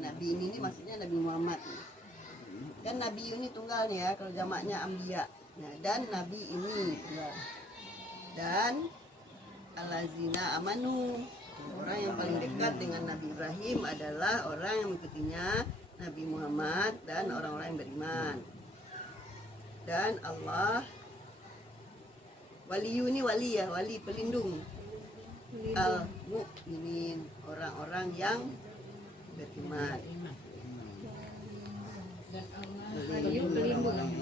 Nabi ini maksudnya Nabi Muhammad. Kan Nabi ini tunggal nih ya, kalau jamaknya Ambiya. Nah, dan Nabi ini tunggal. Dan alazina amanu, orang yang paling dekat dengan Nabi Ibrahim adalah orang yang mengikutinya Nabi Muhammad dan orang-orang yang beriman. Dan Allah waliyu ini wali ya, wali pelindung. Al-mu'minin, orang-orang yang beriman.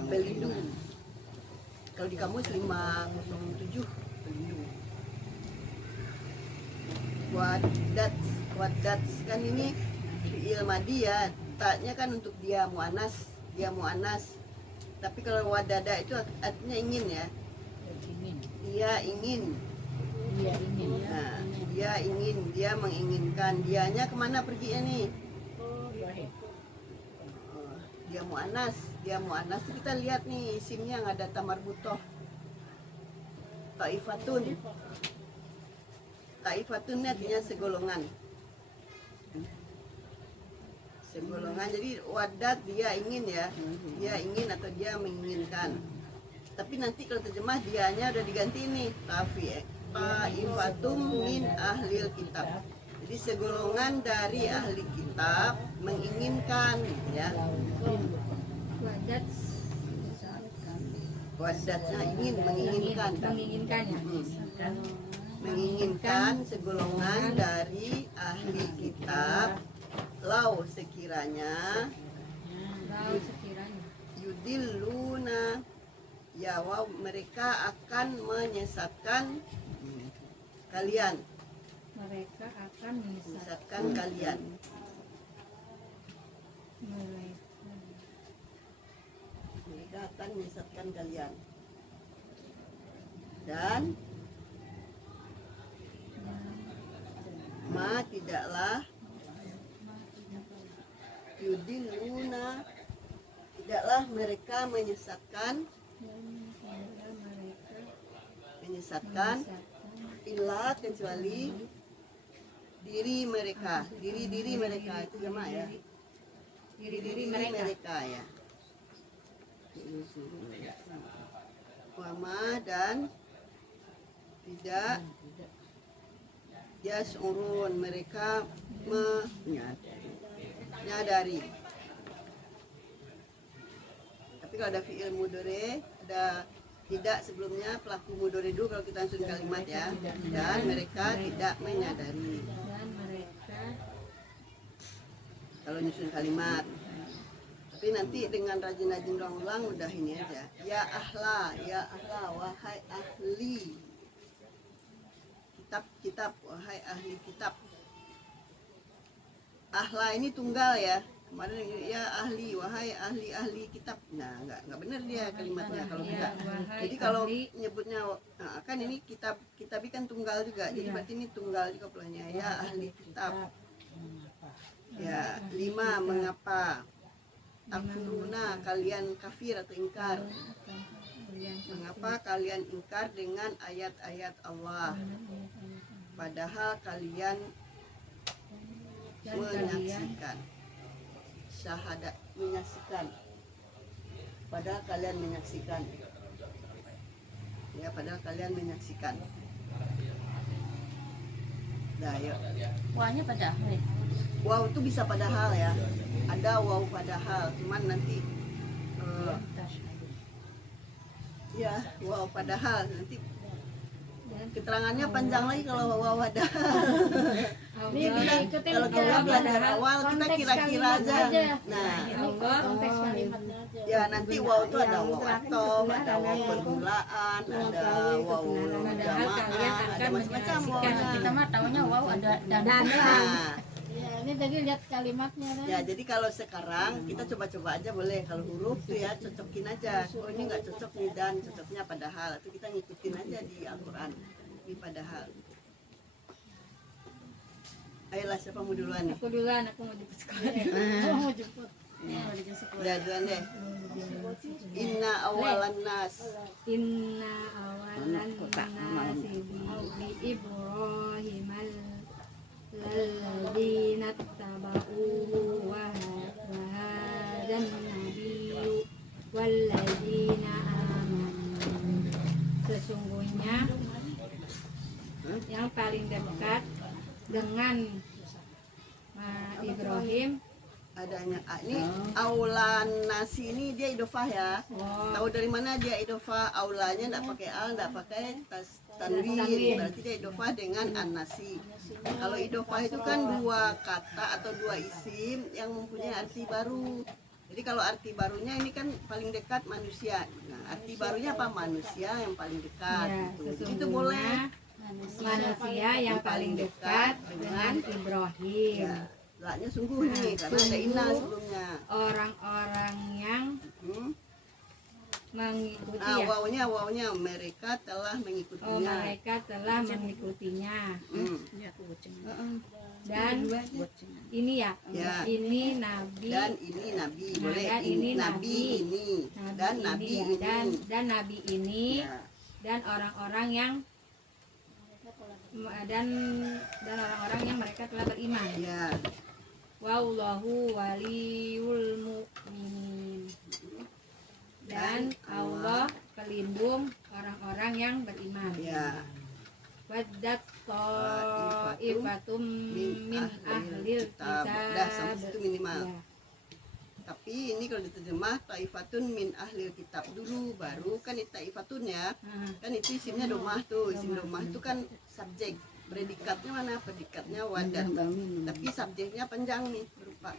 Pelindung. Kalau di kamus 507 pelindung. Wadat kan ini fi'il madi ya, taknya kan untuk dia mu'anas. Tapi kalau wadada itu artinya ingin ya. Dia ingin. Nah, dia menginginkan. Dianya kemana perginya nih? Dia mu'anas kita lihat nih isimnya yang ada tamarbutoh. Taifatun ini artinya segolongan. Jadi wadat dia ingin ya, dia ingin atau dia menginginkan. Tapi nanti kalau terjemah dianya udah diganti nih, taifatum min ahlil kitab. Jadi segolongan dari ahli kitab menginginkan ya. Wadatnya ingin, menginginkan ya. Menginginkan segolongan dari ahli kitab lau sekiranya yudilluna ya wow, mereka akan menyesatkan kalian. Mereka akan menyesatkan kalian. Mereka akan menyesatkan kalian. Dan ma tidaklah yudilluna, tidaklah mereka menyesatkan illa kecuali diri mereka itu jamak ya, diri mereka ya. Wama dan tidak yasurun, mereka menyadari. Tapi kalau ada fi'il mudhari, ada tidak sebelumnya pelaku mudhari dulu kalau kita susun kalimat ya. Dan mereka tidak menyadari. Kalau nyusun kalimat. Tapi nanti dengan rajin-rajin ulang udah ini aja. Ya ahla, wahai ahli kitab, wahai ahli kitab. Ahla ini tunggal ya. Kemarin ya ahli, wahai ahli kitab. Nah, enggak benar dia kalimatnya kalau kita. Jadi kalau nyebutnya kan ini kitab kan tunggal juga. Jadi berarti ini tunggal juga pulangnya. Ya ahli kitab. Ya, 5 mengapa takfuruna, kalian kafir atau ingkar. Mengapa kalian ingkar dengan ayat-ayat Allah? Padahal kalian menyaksikan. Syahadat, menyaksikan. Padahal kalian menyaksikan. Ya, padahal kalian menyaksikan. Nah, yuk. Wahnya padahal. Wow itu bisa padahal ya. Ada wow padahal, cuman nanti ya wow padahal nanti keterangannya panjang lagi kalau wow padahal. Ini kita kalau kita belajar awal kita kira-kira aja. Nah, konteks kalimatnya aja. Ya nanti wow itu ada wow atau ada wow permulaan, ada wow jamaah, ada macam-macam wow. Kita mah tahunya wow ada dan. Ya, ini tadi lihat kalimatnya kan. Ya, jadi kalau sekarang kita coba-coba aja boleh. Kalau huruf tuh ya cocokin aja. Oh ini nggak cocok nih dan cocoknya padahal. Itu kita ngikutin aja di Al-Quran. Di padahal. Ayolah siapa mau duluan nih? Aku duluan, aku mau jemput sekolah. Aku mau jemput. Udah duluan deh. Inna awalan nas. Inna awalan nasi bi Ibrahim alladzina tabauhu Ibrahim. adanya ini aulan nasi ini dia idofah ya. Tahu dari mana dia idofah? Aulanya enggak pakai al, enggak pakai tanwin, berarti dia idofah dengan an-nasi. Kalau idofah itu kan dua kata atau dua isim yang mempunyai arti baru. Jadi kalau arti barunya ini kan paling dekat manusia. Nah, arti barunya apa? Manusia yang paling dekat Ya, gitu. Jadi itu boleh. Manusia yang paling dekat dengan Ibrahim. Ya, laknya sungguh nih karena ada inna sebelumnya. Orang-orang yang mengikuti ya. Wawnya mereka telah mengikutinya. Mereka telah mengikutinya. Dan ini ya, Ya. ini nabi. Dan ini nabi, boleh dan ini ini nabi ini dan nabi ini. Dan nabi ini Ya. dan orang-orang yang dan orang-orang yang mereka telah beriman. Ya. Wallahu waliyul mu'minin. Dan Allah pelindung orang-orang yang beriman. Ya. Waddat ta'ifatum min ahlil kitab. Dah sampai situ minimal. Ya. Tapi ini kalau diterjemah taifatun min ahlil kitab dulu, baru kan itu taifatun ya. Kan itu isimnya domah tuh. Isim domah itu kan subjek. Predikatnya mana? Predikatnya wadat. Tapi subjeknya panjang nih berupa.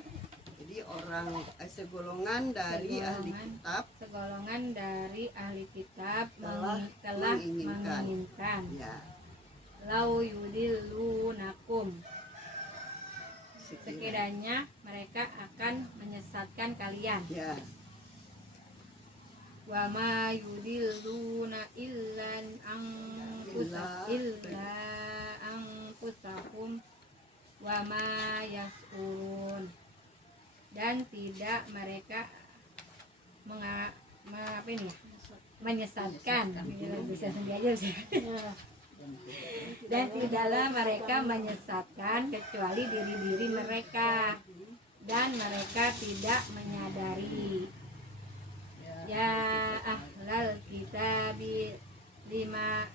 Jadi orang segolongan dari ahli kitab Segolongan dari ahli kitab telah telah menginginkan. menginginkan Ya. lau yudilunakum, sekiranya mereka akan menyesatkan kalian. Ya. Wa ma yudiluna illa anfusahum wa ma yas'urun, dan tidak mereka menyesatkan. Bisa sendiri aja bisa. Dan tidaklah mereka menyesatkan kecuali diri-diri mereka, dan mereka tidak menyadari. Ya ahlal kitabi lima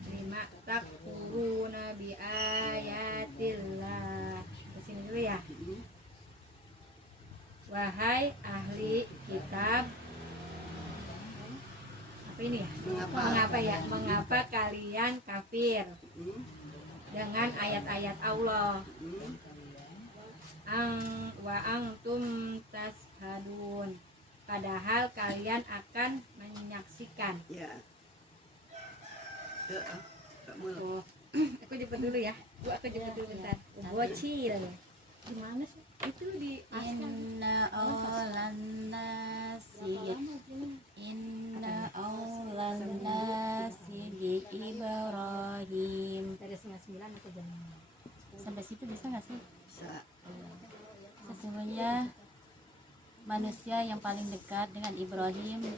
takfuruna bi ayatillah. Di sini dulu ya. Wahai ahli kitab, apa ini ya? Mengapa kalian kafir dengan ayat-ayat Allah? Wa antum tashhadun, padahal kalian akan menyaksikan. Ya. Oh, aku jemput dulu ya. Aku jemput dulu bentar. Bocil. Gimana sih? Itu di Inna awlan nasi bi Ibrahim. dari 9 aku jam. Sampai situ bisa nggak sih? Bisa. Sesungguhnya manusia yang paling dekat dengan Ibrahim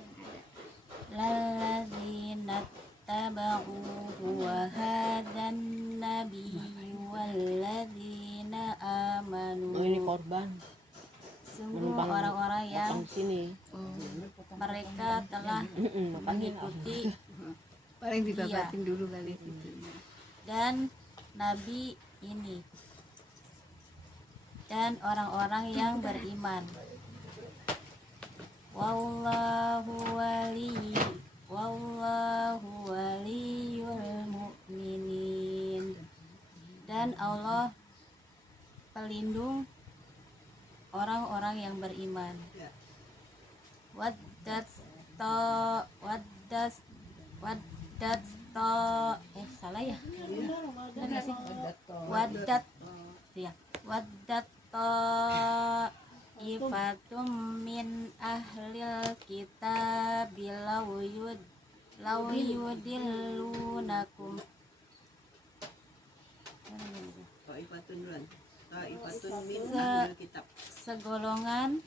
lalladzina tabauhu wa hadan nabiyyu walladzina amanu. Oh, ini korban Sungguh orang-orang yang sini. mereka telah mengikuti Paling dibabatin dulu kali itu. dan nabi ini dan orang-orang yang beriman. Wallahu waliyul mu'minin, dan Allah pelindung orang-orang yang beriman. Ya. Waddat salah ya? Benar nggak sih? Waddat ya. Waddat ta'ifatum min ahlil kitab law yudillunakum. Taifatun duluan. Taifatun min ahlil kitab. Segolongan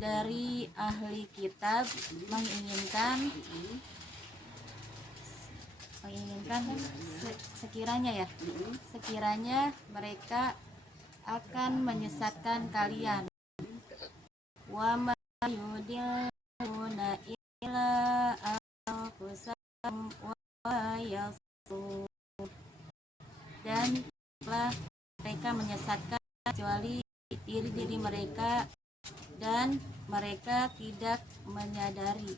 dari ahli kitab menginginkan sekiranya mereka akan menyesatkan kalian. Wa ma yudilluna illa anfusahum wa yas'urun, dan telah mereka menyesatkan kecuali diri mereka dan mereka tidak menyadari.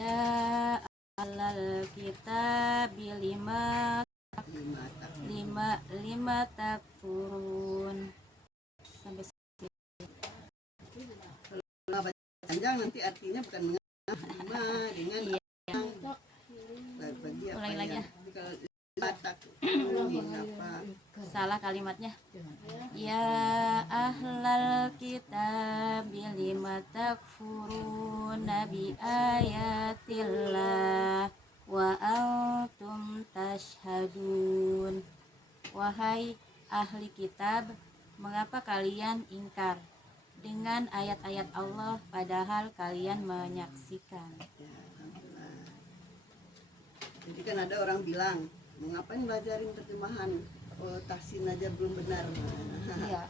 Ya alal kitab lima takfurun sampai panjang nanti artinya bukan lima dengan bagi apa ulangi lagi ya. ya. Kalau takfurun apa? Salah kalimatnya. Ya ahlal kitab lima takfuruna bi ayatillah wa antum tashhadun. Wahai ahli kitab, mengapa kalian ingkar dengan ayat-ayat Allah padahal kalian menyaksikan? Ya, alhamdulillah. Jadi kan ada orang bilang, mau ngapain belajarin terjemahan? Oh, tahsin aja belum benar. Iya.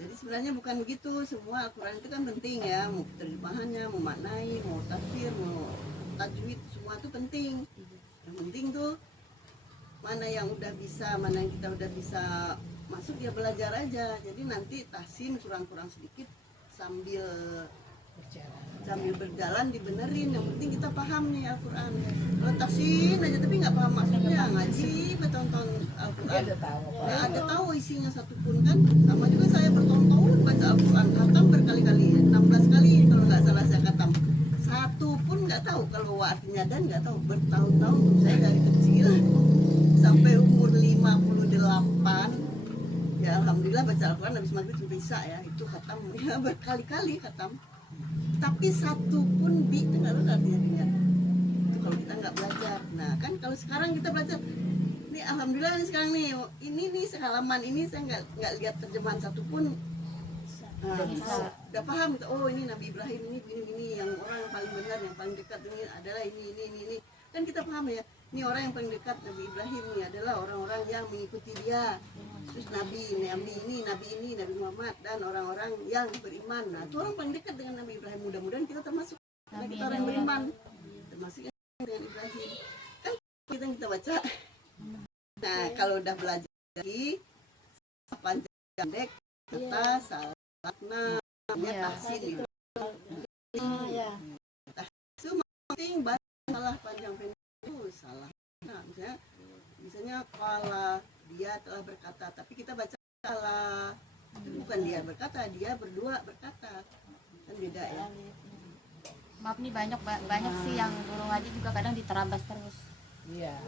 Jadi sebenarnya bukan begitu. Semua Al-Quran itu kan penting ya, mau terjemahannya, mau maknai, mau tafsir, mau tajwid, semua itu penting. Yang penting tuh mana yang udah bisa, mana yang kita udah bisa masuk ya belajar aja. Jadi nanti tahsin kurang-kurang sedikit sambil berjalan dibenerin. Yang penting kita paham nih Al-Quran. Kalau tahsin aja tapi nggak paham maksudnya, ngaji bertonton Al-Quran nggak ada tahu isinya satupun kan. Sama juga saya bertonton baca Al-Quran, khatam berkali-kali, 16 kali kalau nggak salah saya khatam. Satu pun nggak tahu kalau artinya, dan nggak tahu bertahun-tahun. Saya dari kecil sampai umur 58 ya alhamdulillah baca Al-Quran habis maghrib sampai isya ya, itu khatam ya, berkali-kali khatam. Tapi satu pun itu nggak tahu artinya dia. Itu kalau kita nggak belajar. Nah kan kalau sekarang kita belajar, nih alhamdulillah nih sekarang nih ini nih halaman ini saya nggak lihat terjemahan satu pun. Nah, udah paham gitu. Oh ini Nabi Ibrahim ini yang orang yang paling benar, yang paling dekat ini adalah ini. Kan kita paham ya, ini orang yang paling dekat Nabi Ibrahim ini adalah orang-orang yang mengikuti dia. Terus Nabi Nabi Muhammad dan orang-orang yang beriman. Nah itu orang paling dekat dengan Nabi Ibrahim. Mudah-mudahan kita termasuk karena kita orang beriman, termasuk dengan Ibrahim. Kan kita baca. Nah kalau udah belajar lagi panjang pendek kata salah makna tahsin itu. Itu penting baca salah panjang pendek itu salah. Nah misalnya kalau dia telah berkata, tapi kita baca salah. Itu bukan dia berkata, dia berdua berkata. Kan beda ya. Maaf nih banyak sih yang guru ngaji juga kadang diterabas terus. Iya.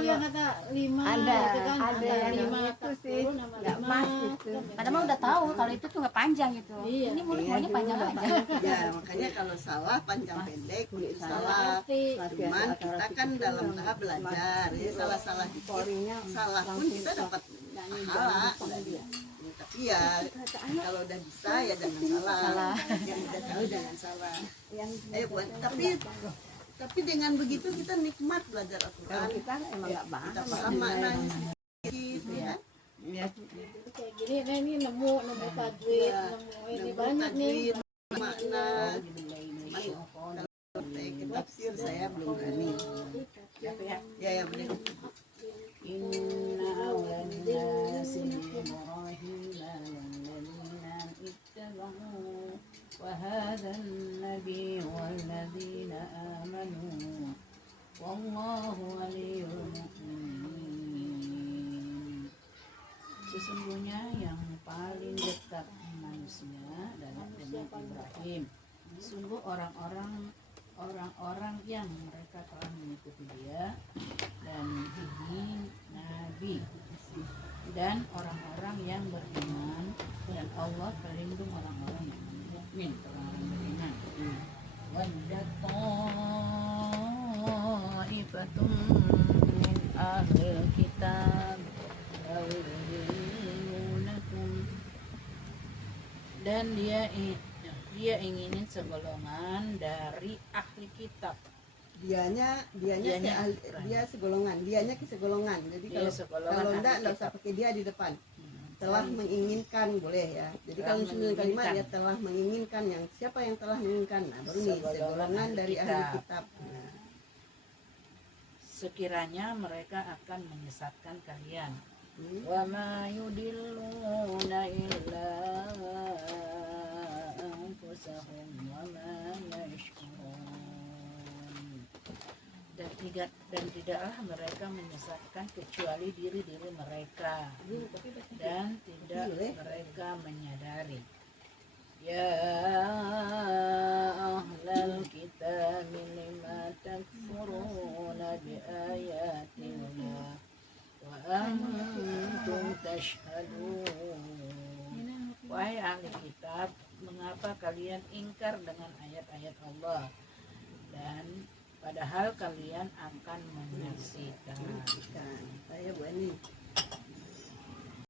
Yang kata 5 Ada, gitu kan, ada antara yang 5 itu sih, nggak lima. pas gitu. Padahal mah udah tahu kalau itu tuh nggak panjang gitu. Iya. Ini mulut maunya panjang aja. Ya makanya kalau salah panjang pendek itu salah. Cuman kita kan dalam tahap belajar, ya salah-salah dikit, salah pun kita dapat pahala. Tapi ya kalau udah bisa ya jangan salah. Yang udah tahu jangan salah. Tapi dengan begitu kita nikmat belajar Al-Quran. Kita emang nggak paham. Kita paham maknanya sedikit, ya. Kayak gini, nah ini nemu tajwid, nemu ini banyak nih. Makna. Kalau ke tafsir saya belum berani. Ya benar. Inna awlan nasi Ibrahim lalladzina ittaba'u wa hadzal nabi walladzina amanu wallahu waliyyul mu'minin. Sesungguhnya yang paling dekat manusia adalah Ibrahim. Sungguh orang-orang yang mereka telah mengikuti dia, dan ini Nabi dan orang-orang yang beriman, dan Allah pelindung orang-orang yang mukmin, orang-orang beriman. Waddat ta'ifatum min ahlil kitab yudillunakum, dan dia inginin segolongan dari ahli kitab. Dianya segolongan, dianya ke segolongan. Jadi kalau enggak usah pakai dia di depan. Telah menginginkan boleh ya. Jadi kalau misalnya kalimat ya telah menginginkan, yang siapa yang telah menginginkan? Nah, baru nih segolongan dari ahli kitab. Nah. Sekiranya mereka akan menyesatkan kalian. Wa ma yudilluna dan tidaklah mereka menyesatkan kecuali diri-diri mereka dan tidak mereka menyadari. Ya ahlal kitab lima takfuruna bi ayatillah wa antum tashhadun. Wahai ahli kitab, mengapa kalian ingkar dengan ayat-ayat Allah dan padahal kalian akan menyaksikan. Saya Bu Ani